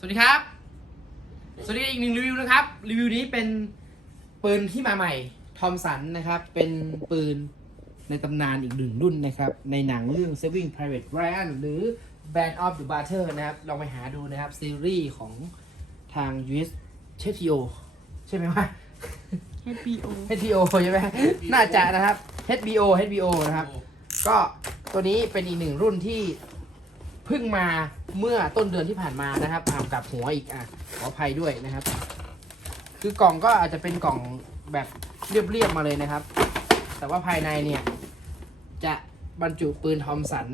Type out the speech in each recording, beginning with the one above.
สวัสดีครับ สวัสดีอีกหนึ่งรีวิวนะครับ รีวิวนี้เป็นปืนที่มาใหม่ทอมสันนะครับ เป็นปืนในตำนานอีกหนึ่งรุ่นนะครับ ในหนังเรื่อง Saving Private Ryan หรือ Band of the Butter นะครับ ลองไปหาดูนะครับ ซีรีส์ของทาง US HTO ใช่ไหมวะ HBO HTO ใช่ไหม น่าจะนะครับ HBO HBO นะครับ ก็ตัวนี้เป็นอีกหนึ่งรุ่นที่ เพิ่งมาเมื่อต้นเดือนที่ผ่านมานะครับอ่ากลับหัวอีกอะขออภัยด้วยนะครับ คือกล่องก็อาจจะเป็นกล่องแบบเรียบๆมาเลยนะครับ แต่ว่าภายในเนี่ย จะบรรจุปืนทอมสัน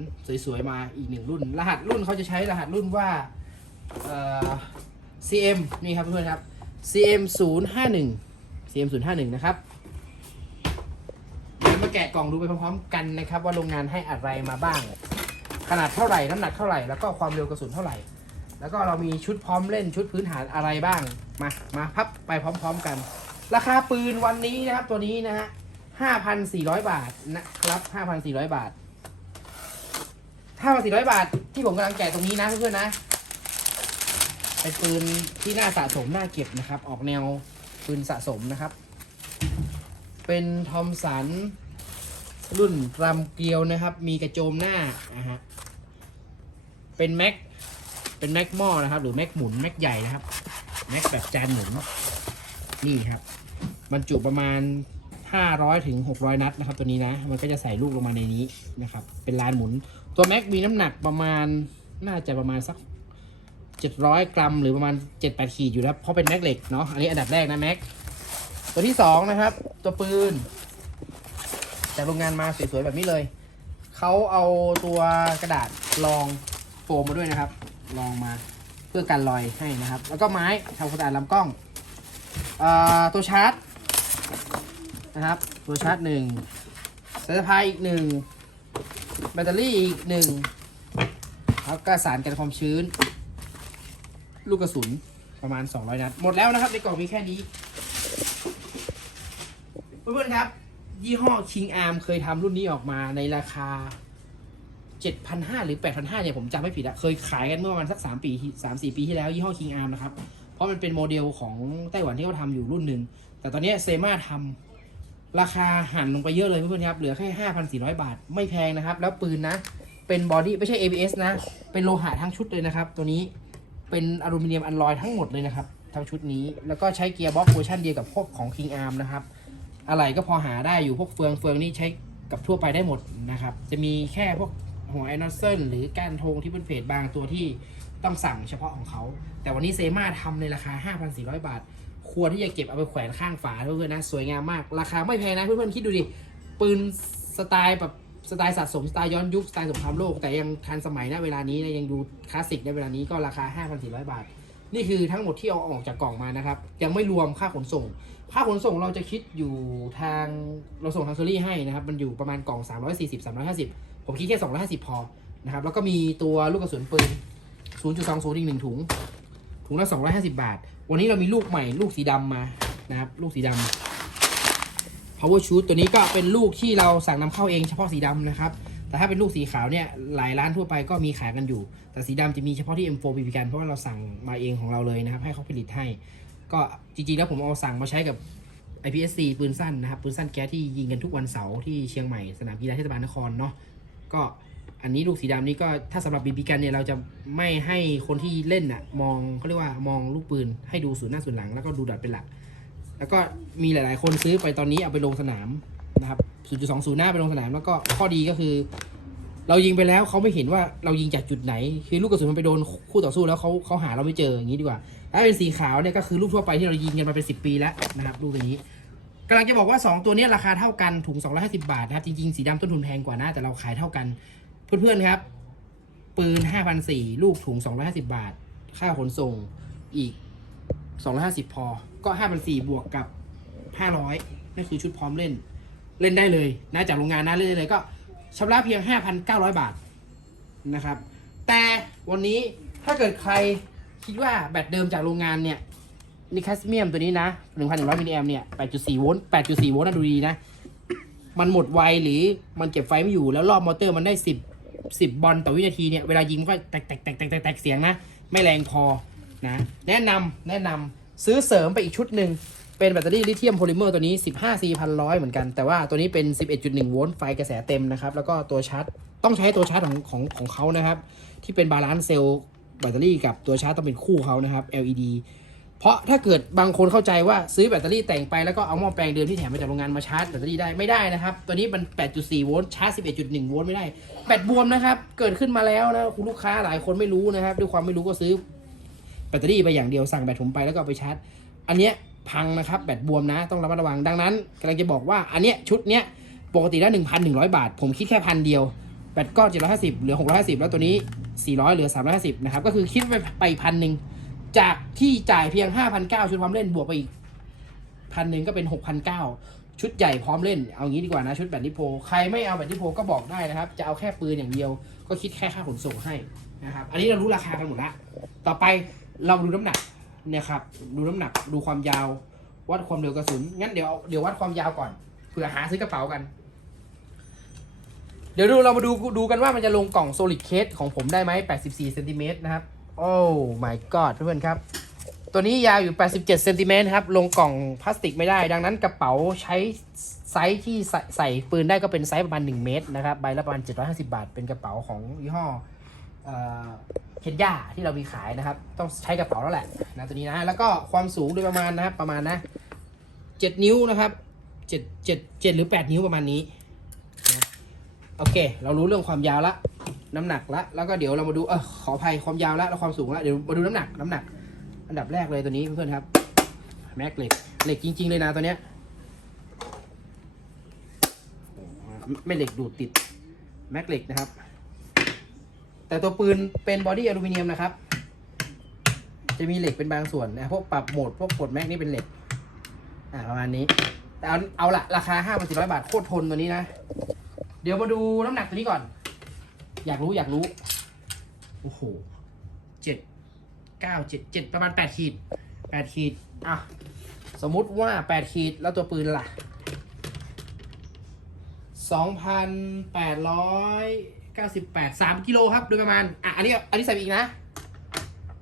สวยๆมาอีกหนึ่งรุ่น รหัสรุ่นเขาจะใช้รหัสรุ่นว่าเอ่อ CM นี่ครับเพื่อนครับ CM 0 5 1 CM 0 5 1นะครับเดี๋ยวมาแกะกล่องดูไปพร้อมๆกันนะครับ ว่าโรงงานให้อะไรมาบ้าง ขนาดเท่าไหร่น้ำหนักเท่าไหร่แล้วก็ความเร็วกระสุนเท่าไหร่ แล้วก็เรามีชุดพร้อมเล่นชุดพื้นฐานอะไรบ้างมามาพับไปพร้อม ๆกัน ราคาปืนวันนี้นะครับตัวนี้นะฮะห้าพันสี่ร้อยบาทนะครับห้าพันสี่ร้อยบาทห้าพันสี่ร้อยบาทที่ผมกำลังแกะตรงนี้นะเพื่อนๆนะเป็นปืนที่น่าสะสมน่าเก็บนะครับ ออกแนวปืนสะสมนะครับ เป็นทอมสัน รุ่นรำเกลียวนะครับ มีกระโจมหน้านะฮะเป็นแม็กเป็นแม็กหม้อนะครับ หรือแม็กหมุนแม็กใหญ่นะครับแม็กแบบจานหมุนนี่ครับบรรจุประมาณ 500ถึง600 นัดนะครับ ตัวนี้นะ มันก็จะใส่ลูกลงมาในนี้นะครับ เป็นลานหมุน ตัวแม็กมีน้ำหนักประมาณน่าจะประมาณสัก 700 กรัม หรือประมาณ 7-8 ขีดอยู่แล้วเพราะเป็นแม็กเหล็กเนาะอันนี้อันดับแรกนะแม็กตัวที่สองนะครับ ตัวปืน จากโรงงานมาสวยๆแบบนี้เลย เขาเอาตัวกระดาษรองโฟมมาด้วยนะครับรองมาเพื่อกันรอยให้นะครับ แล้วก็ไม้ทำความสะอาดลำกล้องอตัวชาร์จนะครับ ตัวชาร์จหนึ่งสายสะพายอีกหนึ่งแบตเตอรี่อีกหนึ่งแล้วก็สารกันความชื้น ลูกกระสุนประมาณ 200 นัด หมดแล้วนะครับในกล่องมีแค่นี้ เพื่อนๆครับ ยี่ห้อ King Arm เคยทำรุ่นนี้ออกมาในราคา 7,500 หรือ 8,500 เนี่ยผมจำไม่ผิดอะเคยขายกันเมื่อประมาณสัก 3 ปี 3 4 ปีที่แล้วยี่ห้อ King Arm นะครับ เพราะมันเป็นโมเดลของไต้หวันที่เขาทำอยู่รุ่นหนึ่ง แต่ตอนนี้เซมาทำราคาหันลงไปเยอะเลยเพื่อนๆครับ เหลือแค่ 5,400 บาท ไม่แพงนะครับ แล้วปืนนะ เป็นบอดี้ไม่ใช่ ABS นะ เป็นโลหะทั้งชุดเลยนะครับ ตัวนี้เป็นอลูมิเนียมอัลลอยทั้งหมดเลยนะครับทั้งชุดนี้ แล้วก็ใช้เกียร์บ็อกเวอร์ชันเดียวกับพวกของ King Arm นะครับ อะไรก็พอหาได้อยู่พวกเฟืองเฟืองนี่ใช้กับทั่วไปได้หมดนะครับ จะมีแค่พวกหัวไอนเซนหรือก้านทงที่เป็นเพจบางตัวที่ต้องสั่งเฉพาะของเขา แต่วันนี้เซมาทำในราคา 5,400 บาท ควรที่จะเก็บเอาไปแขวนข้างฝาเพื่อนๆนะ สวยงามมาก ราคาไม่แพงนะเพื่อนๆคิดดูดิ ปืนสไตล์แบบสไตล์สะสม สไตล์ย้อนยุค สไตล์สงครามโลก แต่ยังทันสมัยนะเวลานี้นะยังดูคลาสสิกในเวลานี้ก็ราคา 5,400 บาท นี่คือทั้งหมดที่เอาออกจากกล่องมานะครับ ยังไม่รวมค่าขนส่ง ค่าขนส่งเราจะคิดอยู่ทางเราส่งทางเซอรี่ให้นะครับ มันอยู่ประมาณกล่อง 340 350 ผมคิดแค่ 250 พอนะครับ แล้วก็มีตัวลูกกระสุนปืน 0.20 อีกหนึ่งถุง ถุงละ 250 บาท วันนี้เรามีลูกใหม่ลูกสีดำมานะครับ ลูกสีดำ power shoot ตัวนี้ก็เป็นลูกที่เราสั่งนำเข้าเองเฉพาะสีดำนะครับ แต่ถ้าเป็นลูกสีขาวเนี่ยหลายร้านทั่วไปก็มีขายกันอยู่ แต่สีดำจะมีเฉพาะที่ M4 BB กันเพราะว่าเราสั่งมาเองของเราเลยนะครับ ให้เขาผลิตให้ ก็จริงๆแล้วผมเอาสั่งมาใช้กับ IPSC ปืนสั้นนะครับ ปืนสั้นแก๊สที่ยิงกันทุกวันเสาร์ที่เชียงใหม่สนามกีฬาเทศบาลนครเนาะก็อันนี้ลูกสีดำนี้ก็ถ้าสำหรับ BB กันเนี่ยเราจะไม่ให้คนที่เล่นอะมองเขาเรียกว่ามองลูกปืนให้ดูศูนย์หน้าศูนย์หลัง แล้วก็ดูดัดเป็นหลัก แล้วก็มีหลาย ๆ คนซื้อไปตอนนี้เอาไปลงสนามนะครับ0.20หน้าไปลงสนาม แล้วก็ข้อดีก็คือ เรายิงไปแล้วเขาไม่เห็นว่าเรายิงจากจุดไหน คือลูกกระสุนมันไปโดนคู่ต่อสู้แล้วเขาเขาหาเราไม่เจออย่างนี้ดีกว่าถ้าเป็นสีขาวเนี่ยก็คือลูกทั่วไปที่เรายิงกันมาเป็น10ปีแล้วนะครับลูกตัวนี้กำลังจะบอกว่า 2 ตัวนี้ราคาเท่ากันถุง250 บาทนะครับจริงๆสีดำต้นทุนแพงกว่านะแต่เราขายเท่ากันเพื่อนๆครับ ปืน5,400ลูกถุง250 บาท ค่าขนส่งอีก 250 พอ ก็5,400บวกกับ 500นั่นคือชุดพร้อมเล่นเล่นได้เลยนะจากโรงงานนะเล่นได้เลยก็ ชำระเพียง 5,900 บาทนะครับ แต่วันนี้ถ้าเกิดใครคิดว่าแบตเดิมจากโรงงานเนี่ยนิคัสเมียมตัวนี้นะ 1,100 มิลลิแอมเนี่ย 8.4 โวลต์ 8.4 โวลต์นะดูดีนะ มันหมดไวหรือมันเก็บไฟไม่อยู่แล้วรอบมอเตอร์มันได้ 10 10 บอลต่อวินาทีเนี่ย เวลายิงมันก็แตกแตกแตกแตกแตกแตกเสียงนะ ไม่แรงพอนะ แนะนำแนะนำซื้อเสริมไปอีกชุดหนึ่ง เป็นแบตเตอรี่ลิเธียมโพลิเมอร์ตัวนี้ 15 4 1 0 0 เหมือนกัน แต่ว่าตัวนี้เป็น 11.1 โวลต์ไฟกระแสเต็มนะครับ แล้วก็ตัวชาร์จ ต้องใช้ตัวชาร์จของของของเขานะครับ ที่เป็นบาลานซ์เซลล์แบตเตอรี่กับตัวชาร์จต้องเป็นคู่เขานะครับ LED เพราะถ้าเกิดบางคนเข้าใจว่าซื้อแบตเตอรี่แต่งไปแล้วก็เอาหม้อแปลงเดิมที่แถมมาจากโรงงานมาชาร์จแบตเตอรี่ได้ไม่ได้นะครับ ตัวนี้มัน 8.4 โวลต์ชาร์จ 11.1 โวลต์ไม่ได้ แบตบวมนะครับ เกิดขึ้นมาแล้วนะคุณลูกค้าหลายคนไม่รู้นะครับ ด้วยความไม่รู้ก็ซื้อแบตเตอรี่ไปอย่างเดียวสั่งแบตผมไปแล้วก็ไปชาร์จ อันเนี้ย พังนะครับ แบตบวมนะต้องระมัดระวังดังนั้นกำลังจะบอกว่าอันเนี้ยชุดเนี้ยปกติแล้ว1,100 บาท ผมคิดแค่พันเดียว แบตก้อน750 เหลือ 650 แล้วตัวนี้ 400 เหลือ 350 นะครับ ก็คือคิดไปไปพันหนึ่งจากที่จ่ายเพียง 5,900 ชุดพร้อมเล่นบวกไปอีกพันหนึ่งก็เป็น 6,900 ชุดใหญ่พร้อมเล่น เอางี้ดีกว่านะ ชุดแบตนิโพใครไม่เอาแบตนิโพก็บอกได้นะครับ จะเอาแค่ปืนอย่างเดียว ก็คิดแค่ค่าขนส่งให้นะครับ อันนี้เรารู้ราคากันหมดละต่อไปเราดูน้ำหนัก เนี่ยครับ ดูน้ำหนักดูความยาว วัดความเร็วกระสุน งั้นเดี๋ยวเดี๋ยววัดความยาวก่อนเผื่อหาซื้อกระเป๋ากัน เดี๋ยวดูเรามาดูดูกันว่ามันจะลงกล่อง solid case ของผมได้ไหม84เซนติเมตรนะครับ โอ้ my god เพื่อนๆครับ ตัวนี้ยาวอยู่ 87เซนติเมตรครับ ลงกล่องพลาสติกไม่ได้ ดังนั้นกระเป๋าใช้ไซส์ที่ใส่ใส่ปืนได้ก็เป็นไซส์ประมาณ 1 เมตรนะครับ ใบละประมาณ 750 บาท เป็นกระเป๋าของยี่ห้อ เคนยาที่เรามีขายนะครับ ต้องใช้กระเป๋าแล้วแหละนะตัวนี้นะแล้วก็ความสูงโดยประมาณนะครับประมาณนะ7นิ้วนะครับ7 7 7หรือ8นิ้วประมาณนี้โอเค เรารู้เรื่องความยาวละ น้ำหนักละแล้วก็เดี๋ยวเรามาดูเออขออภัยความยาวละแล้วความสูงละเดี๋ยวมาดูน้ำหนักน้ำหนัก อันดับแรกเลยตัวนี้เพื่อนๆครับแม็กเหล็กเหล็กจริง ๆ เลยนะตัวเนี้ยโอ้โหไม่เหล็กดูดติดแม็กเหล็กนะครับ แต่ตัวปืนเป็นบอดี้อลูมิเนียมนะครับ จะมีเหล็กเป็นบางส่วนนะพวกปรับโหมดพวกกดแม็กนี่เป็นเหล็ก อ่าประมาณนี้ แต่เอาเอาละราคาห้าพันสี่ร้อยบาทโคตรทนตัวนี้นะ เดี๋ยวมาดูน้ำหนักตัวนี้ก่อน อยากรู้อยากรู้ โอ้โหเจ็ดเก้าเจ็ดเจ็ดประมาณแปดขีดแปดขีดอะสมมุติว่าแปดขีดแล้วตัวปืนล่ะสองพันแปดร้อย เก้าสิบแปดสามกิโลครับโดยประมาณ อะ อันนี้ อันนี้ใส่ไปอีกนะ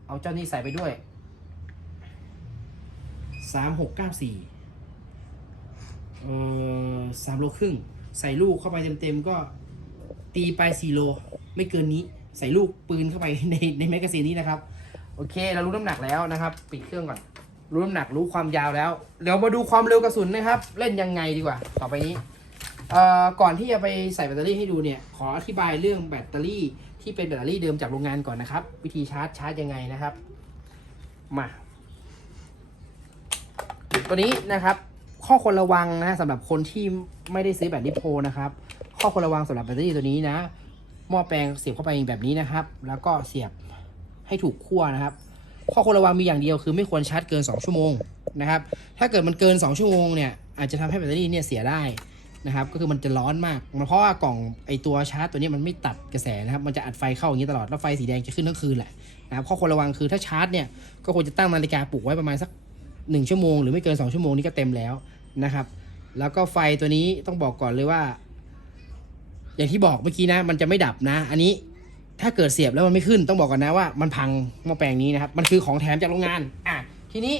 เอาเจ้านี่ใส่ไปด้วยสามหกเก้าสี่เอ่อสามโลครึ่ง ใส่ลูกเข้าไปเต็มๆ ก็ตีไปสี่โล ไม่เกินนี้ ใส่ลูกปืนเข้าไปในในแมกกาซีนนี้นะครับ โอเค เรารู้น้ำหนักแล้วนะครับ ปิดเครื่องก่อน รู้น้ำหนักรู้ความยาวแล้ว เดี๋ยวมาดูความเร็วกระสุนนะครับ เล่นยังไงดีกว่า ต่อไปนี้ ก่อนที่จะไปใส่แบตเตอรี่ให้ดูเนี่ย ขออธิบายเรื่องแบตเตอรี่ที่เป็นแบตเตอรี่เดิมจากโรงงานก่อนนะครับ วิธีชาร์จชาร์จยังไงนะครับ มาตัวนี้นะครับ ข้อควรระวังนะสำหรับคนที่ไม่ได้ซื้อแบบนิโพนะครับ ข้อควรระวังสำหรับแบตเตอรี่ตัวนี้นะหม้อแปลงเสียบเข้าไปแบบนี้นะครับ แล้วก็เสียบให้ถูกขั้วนะครับ ข้อควรระวังมีอย่างเดียวคือไม่ควรชาร์จเกิน 2 ชั่วโมงนะครับ ถ้าเกิดมันเกิน 2 ชั่วโมงเนี่ยอาจจะทำให้แบตเตอรี่เนี่ยเสียได้ นะครับ ก็คือมันจะร้อนมากมันเพราะว่ากล่องไอตัวชาร์จตัวนี้มันไม่ตัดกระแสนะครับ มันจะอัดไฟเข้าอย่างนี้ตลอด แล้วไฟสีแดงจะขึ้นทั้งคืนแหละนะครับ ข้อควรระวังคือถ้าชาร์จเนี่ย ก็ควรจะตั้งนาฬิกาปลุกไว้ประมาณสัก 1 ชั่วโมงหรือไม่เกิน 2 ชั่วโมงนี่ก็เต็มแล้วนะครับ แล้วก็ไฟตัวนี้ต้องบอกก่อนเลยว่า อย่างที่บอกเมื่อกี้นะ มันจะไม่ดับนะ อันนี้ถ้าเกิดเสียบแล้วมันไม่ขึ้นต้องบอกก่อนนะว่ามันพังหม้อแปลงนี้นะครับ มันคือของแถมจากโรงงาน อะ ทีนี้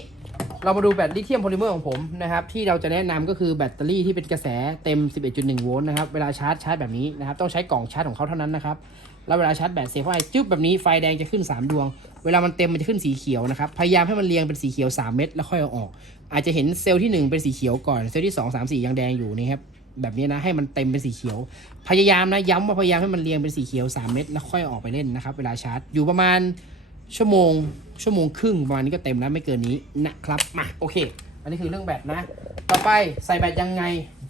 เรามาดูแบตลิเธียมโพลิเมอร์ของผมนะครับที่เราจะแนะนำก็คือแบตเตอรี่ที่เป็นกระแสเต็ม 11.1 โวลต์นะครับเวลาชาร์จชาร์จแบบนี้นะครับต้องใช้กล่องชาร์จของเขาเท่านั้นนะครับแล้วเวลาชาร์จแบตเสียบเข้าไปจึ๊บแบบนี้ไฟแดงจะขึ้น 3 ดวง เวลามันเต็มมันจะขึ้นสีเขียวนะครับพยายามให้มันเรียงเป็นสีเขียว 3 เม็ดแล้วค่อยเอาออก อาจจะเห็นเซลล์ที่ 1 เป็นสีเขียวก่อนเซลล์ที่ 2 3 4ยังแดงอยู่นี่ครับแบบนี้นะให้มันเต็มเป็นสีเขียว พยายามนะย้ำว่าพยายามให้มันเรียงเป็นสีเขียว 3 เม็ดแล้วค่อยออกไปเล่นนะครับเวลาชาร์จอยู่ประมาณ ชั่วโมง ชั่วโมงครึ่งประมาณนี้ก็เต็มแล้วไม่เกินนี้นะครับมาโอเค อันนี้คือเรื่องแบตนะ ต่อไปใส่แบตยังไง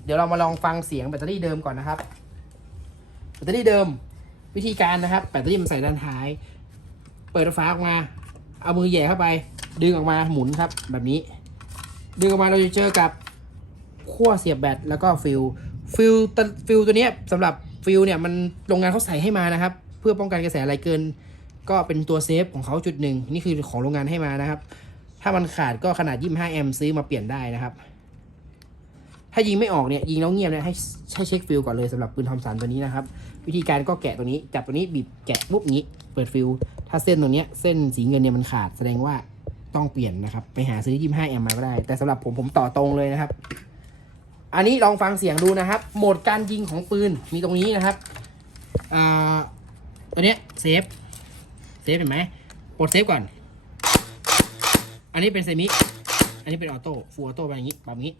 เดี๋ยวเรามาลองฟังเสียงแบตเตอรี่เดิมก่อนนะครับ แบตเตอรี่เดิมวิธีการนะครับแบตเตอรี่มันใส่ด้านท้าย เปิดฝาออกมา เอามือแหย่เข้าไป ดึงออกมาหมุนครับแบบนี้ ดึงออกมาเราจะเจอกับขั้วเสียบแบตแล้วก็ฟิลฟิลตฟิลตัวนี้ยสำหรับฟิลเนี่ยมันโรงงานเขาใส่ให้มานะครับ เพื่อป้องกันกระแสอะไรเกิน ก็เป็นตัวเซฟของเขาจุดหนึ่งนี่คือของโรงงานให้มานะครับ ถ้ามันขาดก็ขนาด 25 แอมป์ซื้อมาเปลี่ยนได้นะครับ ถ้ายิงไม่ออกเนี่ยยิงแล้วเงียบเนี่ยให้ให้เช็คฟิลก่อนเลยสำหรับปืนทอมสันตัวนี้นะครับ วิธีการก็แกะตัวนี้จับตัวนี้บีบแกะปุ๊บงนี้เปิดฟิลถ้าเส้นตัวเนี้ยเส้นสีเงินเนี่ยมันขาดแสดงว่าต้องเปลี่ยนนะครับ ไปหาซื้อ 25 แอมป์มาก็ได้ แต่สำหรับผมผมต่อตรงเลยนะครับ อันนี้ลองฟังเสียงดูนะครับ โหมดการยิงของปืนมีตรงนี้นะครับอ่าตัวเนี้ยเซฟ เซฟเห็นไหมปลดเซฟก่อน อันนี้เป็นเซมิ อันนี้เป็นออโต้ฟูออโต้แบบนี้แบบนี้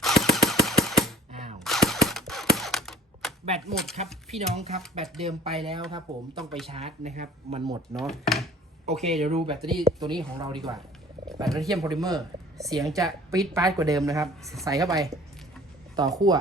อ้าว แบตหมดครับพี่น้องครับ แบตเดิมไปแล้วครับผม ต้องไปชาร์จนะครับ มันหมดเนาะ โอเค เดี๋ยวดูแบตเตอรี่ตัวนี้ของเราดีกว่า แบตเตอรี่โพลิเมอร์ เสียงจะปี๊ดป๊าดกว่าเดิมนะครับ ใส่เข้าไป ต่อขั้ว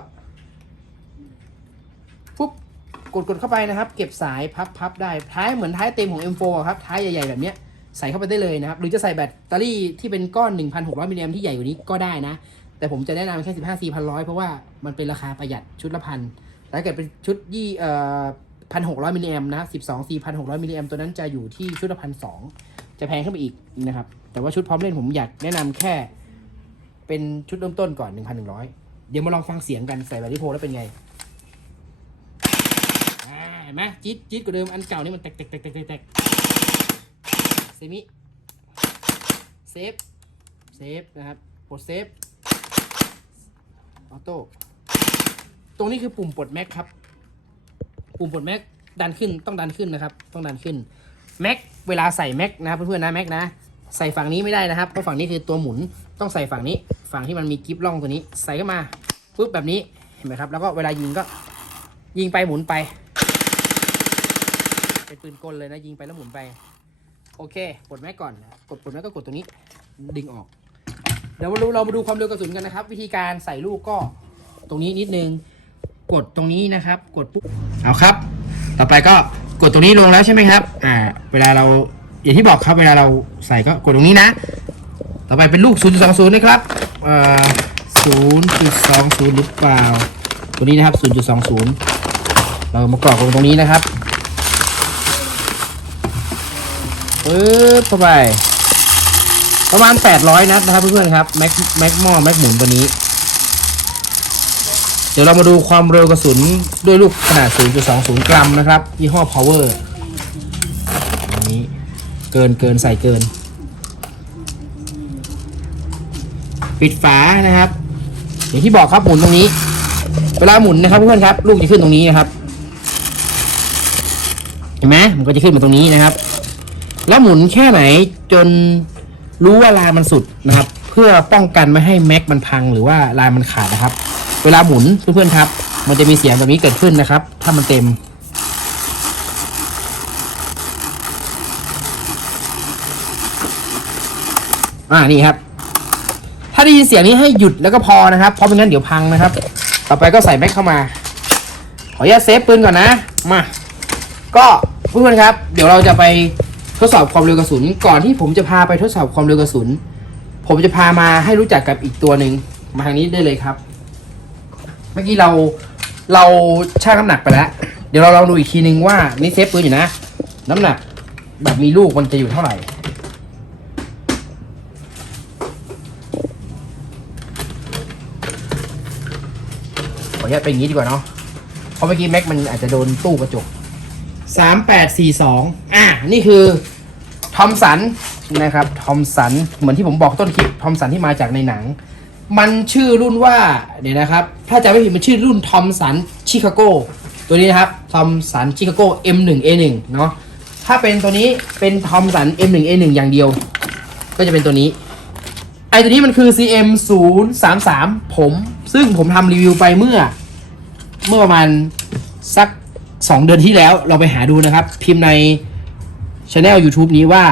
กดกดเข้าไปนะครับ เก็บสายพับพับได้ท้ายเหมือนท้ายเต็มของ M4 ครับท้ายใหญ่ๆแบบเนี้ยใส่เข้าไปได้เลยนะครับ หรือจะใส่แบตเตอรี่ที่เป็นก้อน 1,600มิลลิแอมที่ใหญ่กว่านี้ก็ได้นะ แต่ผมจะแนะนำแค่15 4 1 0 0 เพราะว่ามันเป็นราคาประหยัดชุดละพันแต่ถ้าเกิดเป็นชุดยี่เอ่อพันหกร้อยมิลลิแอมนะสิบสองสี่พันหกร้อยมิลลิแอมตัวนั้นจะอยู่ที่ชุดละพันสองจะแพงขึ้นไปอีกนะครับ แต่ว่าชุดพร้อมเล่นผมอยากแนะนำแค่ เป็นชุดเริ่มต้นก่อนหนึ่งพันหนึ่งร้อยเดี๋ยวมาลองฟังเสียงกันใส่แบตที่โพแล้วเป็นไง ห็นไหมจี๊ดจี๊ดกว่าเดิมอันเก่านี่มันแตกแตกแตกแตกแตกเซมิเซฟเซฟนะครับกดเซฟออโต้ตรงนี้คือปุ่มปลดแม็กครับ ปุ่มปลดแม็กดันขึ้นต้องดันขึ้นนะครับ ต้องดันขึ้นแม็กเวลาใส่แม็กนะเพื่อนๆนะแม็กนะใส่ฝั่งนี้ไม่ได้นะครับเพราะฝั่งนี้คือตัวหมุนต้องใส่ฝั่งนี้ ฝั่งที่มันมีกิฟล่องตัวนี้ ใส่เข้ามาปุ๊บแบบนี้เห็นไหมครับแล้วก็เวลายิงก็ยิงไปหมุนไป เป็นปืนกลเลยนะยิงไปแล้วหมุนไป โอเคปลดแม็กก่อนกดปลดแม็กก็กดตัวนี้ดึงออก เดี๋ยวเราเรามาดูความเร็วกระสุนกันนะครับ วิธีการใส่ลูกก็ตรงนี้นิดนึงกดตรงนี้นะครับ กดปุ๊บเอาครับ ต่อไปก็กดตรงนี้ลงแล้วใช่ไหมครับ อ่า เวลาเราอย่างที่บอกครับเวลาเราใส่ก็กดตรงนี้นะ ต่อไปเป็นลูก 0.20นะครับเอ่อ0.20หรือเปล่า ตัวนี้นะครับ 0.20 เรามากรอกลงตรงนี้นะครับ ปึ๊บเข้าไป ประมาณ 800 นัดนะครับเพื่อนๆครับ แม็กแม็กหม้อแม็กหมุนตัวนี้ เดี๋ยวเรามาดูความเร็วกระสุนด้วยลูกขนาด 0.20 กรัมนะครับยี่ห้อ power อันนี้เกินเกินใส่เกิน ปิดฝานะครับ อย่างที่บอกครับหมุนตรงนี้ เวลาหมุนนะครับเพื่อนๆครับ ลูกจะขึ้นตรงนี้นะครับ เห็นไหมมันก็จะขึ้นมาตรงนี้นะครับ แล้วหมุนแค่ไหนจนรู้ว่าลายมันสุดนะครับ เพื่อป้องกันไม่ให้แม็กมันพังหรือว่าลายมันขาดนะครับ เวลาหมุนเพื่อนๆครับ มันจะมีเสียงแบบนี้เกิดขึ้นนะครับ ถ้ามันเต็ม อ่านี่ครับ ถ้าได้ยินเสียงนี้ให้หยุดแล้วก็พอนะครับ เพราะไม่งั้นเดี๋ยวพังนะครับ ต่อไปก็ใส่แม็กเข้ามา ขออนุญาตเซฟปืนก่อนนะ มา ก็เพื่อนๆครับ เดี๋ยวเราจะไป ทดสอบความเร็วกระสุน ก่อนที่ผมจะพาไปทดสอบความเร็วกระสุน ผมจะพามาให้รู้จักกับอีกตัวหนึ่งมาทางนี้ได้เลยครับ เมื่อกี้เราเราชั่งน้ำหนักไปแล้ว เดี๋ยวเราลองดูอีกทีนึงว่านี่เซฟปืนอยู่นะ น้ำหนักแบบมีลูกมันจะอยู่เท่าไหร่ขออนุญาตเป็นอย่างนี้ดีกว่าเนาะเพราะเมื่อกี้แม็กมันอาจจะโดนตู้กระจก สามแปดสี่สองอะนี่คือทอมสันนะครับทอมสันเหมือนที่ผมบอกต้นคลิปทอมสันที่มาจากในหนัง มันชื่อรุ่นว่าเดี๋ยวนะครับ ถ้าจำไม่ผิดมันชื่อรุ่นทอมสันชิคาโกตัวนี้นะครับทอมสันชิคาโก M1A1 เนาะถ้าเป็นตัวนี้เป็นทอมสัน M1A1 อย่างเดียว ก็จะเป็นตัวนี้ไอตัวนี้มันคือ CM 0 3 3ผม ซึ่งผมทำรีวิวไปเมื่อ เมื่อประมาณสัก 2 เดือนที่แล้วเราไปหาดูนะครับ พิมพ์ในช anel YouTube นี้ว่า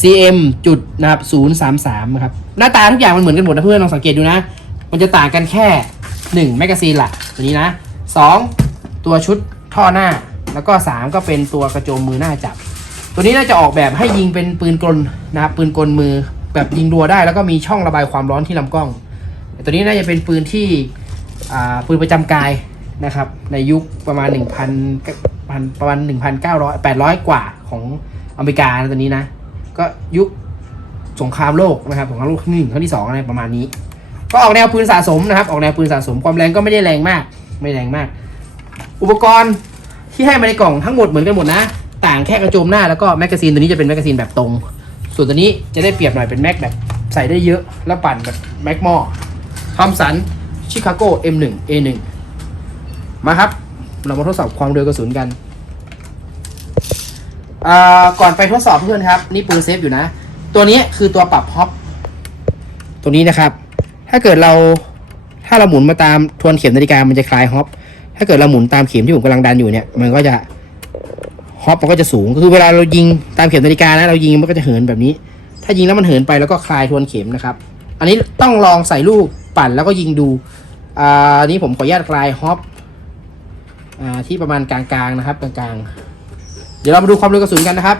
CM จุดนะครับ033นะครับ หน้าตาทุกอย่างมันเหมือนกันหมดนะเพื่อนลองสังเกตดูนะ มันจะต่างกันแค่1แมกกาซีนหลักตัวนี้นะ2ตัวชุดท่อหน้า แล้วก็3ก็เป็นตัวกระโจมมือหน้าจับ ตัวนี้น่าจะออกแบบให้ยิงเป็นปืนกลนะครับปืนกลมือแบบยิงรัวได้ แล้วก็มีช่องระบายความร้อนที่ลำกล้อง ตัวนี้น่าจะเป็นปืนที่ปืนประจำกาย นะครับ ในยุคประมาณ 1,000พันประมาณ 1,900 800 กว่าของอเมริกาตัวนี้นะ ก็ยุคสงครามโลกนะครับสงครามโลกครั้งที่หนึ่งครั้งที่สองอะไรประมาณนี้ ก็ออกแนวปืนสะสมนะครับ ออกแนวปืนสะสมความแรงก็ไม่ได้แรงมาก ไม่แรงมาก อุปกรณ์ที่ให้มาในกล่องทั้งหมดเหมือนกันหมดนะ ต่างแค่กระโจมหน้าแล้วก็แมกกาซีนตัวนี้จะเป็นแมกกาซีนแบบตรง ส่วนตัวนี้จะได้เปรียบหน่อยเป็นแม็กแบบใส่ได้เยอะแล้วปั่นแบบแม็กมอทอมสันชิคาโก M1 A1 มาครับ เรามาทดสอบความเร็วกระสุนกันอ่าก่อนไปทดสอบเพื่อนครับ นี่ปืนเซฟอยู่นะ ตัวนี้คือตัวปรับฮอปตัวนี้นะครับ ถ้าเกิดเราถ้าเราหมุนมาตามทวนเข็มนาฬิกามันจะคลายฮอปถ้าเกิดเราหมุนตามเข็มที่ผมกำลังดันอยู่เนี่ย มันก็จะฮอปมันก็จะสูงคือเวลาเรายิงตามเข็มนาฬิกานะเรายิงมันก็จะเหินแบบนี้ ถ้ายิงแล้วมันเหินไปแล้วก็คลายทวนเข็มนะครับ อันนี้ต้องลองใส่ลูกปั่นแล้วก็ยิงดูอ่าอันนี้ผมขออนุญาตคลายฮอป ที่ประมาณกลางๆนะครับกลางๆ เดี๋ยวเรามาดูความเร็วกระสุนกันนะครับ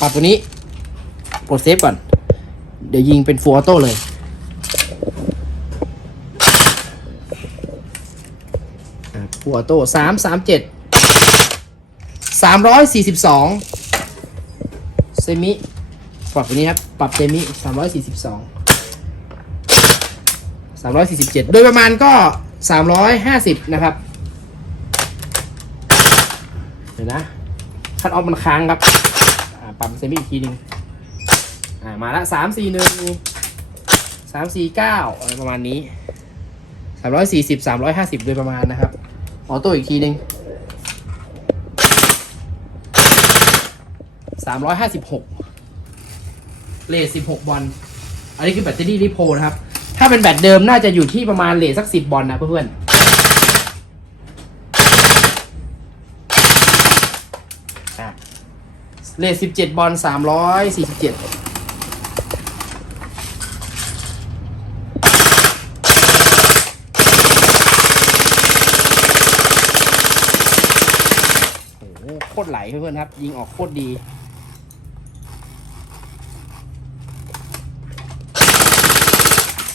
ปรับตัวนี้กดเซฟก่อน เดี๋ยวยิงเป็นฟัวโต้เลยหัวโต้สามสามเจ็ดสามร้อยสี่สิบสองเซมิปรับตัวนี้ครับ ปรับเซมิสามร้อยสี่สิบสองสามร้อยสี่สิบเจ็ดโดยประมาณก็สามร้อยห้าสิบนะครับ เดี๋ยวนะคัดออฟมันค้างครับปรับเซมิอีกทีหนึ่งมาละสามสี่หนึ่งสามสี่เก้าอะไรประมาณนี้สามร้อยสี่สิบสามร้อยห้าสิบโดยประมาณนะครับออโต้อีกทีหนึ่งสามร้อยห้าสิบหกเลทสิบหกบอลอันนี้คือแบตเตอรี่ริโพนะครับ ถ้าเป็นแบตเดิมน่าจะอยู่ที่ประมาณเลทสักสิบบอลนะเพื่อนๆอะ เลทสิบเจ็ดบอลสามร้อยสี่สิบเจ็ดโหโคตรไหลเพื่อนๆครับ ยิงออกโคตรดี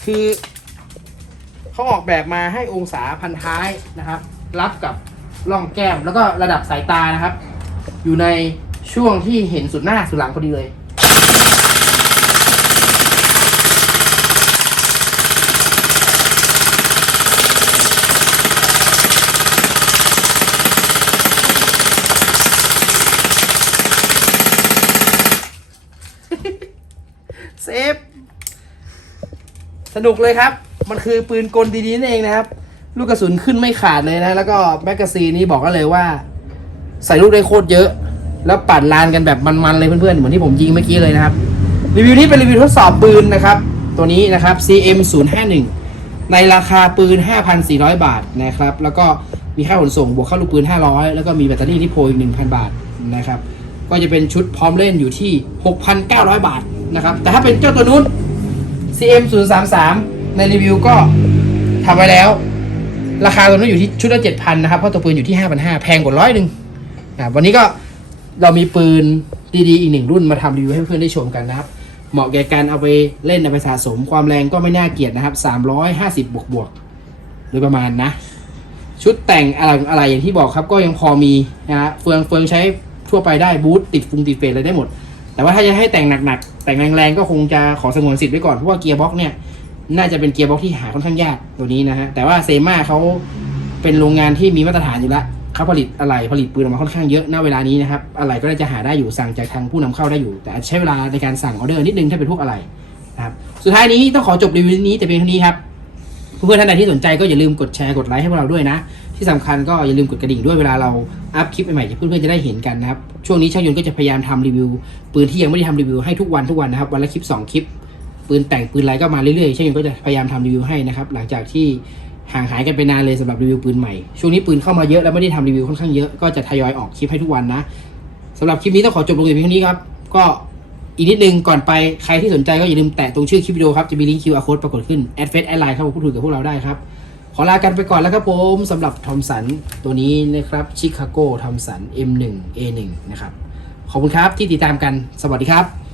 คือเขาออกแบบมาให้องศาพันท้ายนะครับ รับกับร่องแก้มแล้วก็ระดับสายตานะครับ อยู่ใน ช่วงที่เห็นสุดหน้าสุดหลังพอดีเลย เซฟ สนุกเลยครับ มันคือปืนกลดีๆนั่นเองนะครับ ลูกกระสุนขึ้นไม่ขาดเลยนะ แล้วก็แมกกาซีนนี้บอกกันเลยว่า ใส่ลูกได้โคตรเยอะ แล้วปั่นลานกันแบบมันๆเลยเพื่อนๆเหมือนที่ผมยิงเมื่อกี้เลยนะครับ รีวิวนี้เป็นรีวิวทดสอบปืนนะครับ ตัวนี้นะครับ CM 0 5 1ในราคาปืน 5,400 บาทนะครับ แล้วก็มีค่าขนส่งบวกค่าลูกปืน 500 แล้วก็มีแบตเตอรี่ที่โพอีก1,000 บาทนะครับ ก็จะเป็นชุดพร้อมเล่นอยู่ที่ 6,900 บาทนะครับ แต่ถ้าเป็นเจ้าตัวนู้น CM 0 3 3ในรีวิวก็ทำไว้แล้ว ราคาตัวนั้นอยู่ที่ชุดละ7,000นะครับ เพราะตัวปืนอยู่ที่5,500แพงกว่าร้อยหนึ่งอ่าวันนี้ก็ เรามีปืนดีๆอีกหนึ่งรุ่นมาทำรีวิวให้เพื่อนๆได้ชมกันนะครับ เหมาะแก่การเอาไปเล่นเอาไปสะสมความแรงก็ไม่น่าเกลียดนะครับ350 บวกบวกโดยประมาณนะ ชุดแต่งอะไรอะไรอย่างที่บอกครับก็ยังพอมีนะฮะเฟืองเฟืองใช้ทั่วไปได้บูทติดฟุงติดเฟรอะไรได้หมด แต่ว่าถ้าจะให้แต่งหนักๆแต่งแรงๆก็คงจะขอสงวนสิทธิ์ไว้ก่อนเพราะว่าเกียร์บ็อกเนี่ยน่าจะเป็นเกียร์บ็อกที่หาค่อนข้างยากตัวนี้นะฮะแต่ว่าเซมาเขาเป็นโรงงานที่มีมาตรฐานอยู่แล้ว เขาผลิตอะไรผลิตปืนออกมาค่อนข้างเยอะณเวลานี้นะครับอะไรก็น่าจะหาได้อยู่สั่งจากทางผู้นำเข้าได้อยู่ แต่ใช้เวลาในการสั่งออเดอร์นิดนึงถ้าเป็นพวกอะไรนะครับสุดท้ายนี้ต้องขอจบรีวิวนี้แต่เพียงเท่านี้ครับเพื่อนๆท่านใดที่สนใจก็อย่าลืมกดแชร์กดไลค์ให้พวกเราด้วยนะ ที่สำคัญก็อย่าลืมกดกระดิ่งด้วยเวลาเราอัพคลิปใหม่ๆเพื่อนๆจะได้เห็นกันนะครับช่วงนี้ช่างยนต์ก็จะพยายามทำรีวิว ปืนที่ยังไม่ได้ทำรีวิวให้ทุกวันทุกวันนะครับวันละคลิป 2 คลิปปืนแต่งปืนอะไรก็มาเรื่อยๆช่างยนต์ก็จะพยายามทำรีวิวให้นะครับหลังจากที่ ห่างหายกันไปนานเลยสำหรับรีวิวปืนใหม่ ช่วงนี้ปืนเข้ามาเยอะแล้วไม่ได้ทำรีวิวค่อนข้างเยอะก็จะทยอยออกคลิปให้ทุกวันนะสำหรับคลิปนี้ต้องขอจบลงเพียงเท่านี้ครับ ก็อีกนิดนึงก่อนไปใครที่สนใจก็อย่าลืมแตะตรงชื่อคลิปวิดีโอครับ จะมีลิงก์ QR code ปรากฏขึ้นแอดเฟซแอดไลน์เข้ามาพูดคุยกับพวกเราได้ครับ ขอลากันไปก่อนแล้วครับผมสำหรับทอมสันตัวนี้นะครับชิคาโกทอมสัน M1 A1 นะครับขอบคุณครับที่ติดตามกันสวัสดีครับ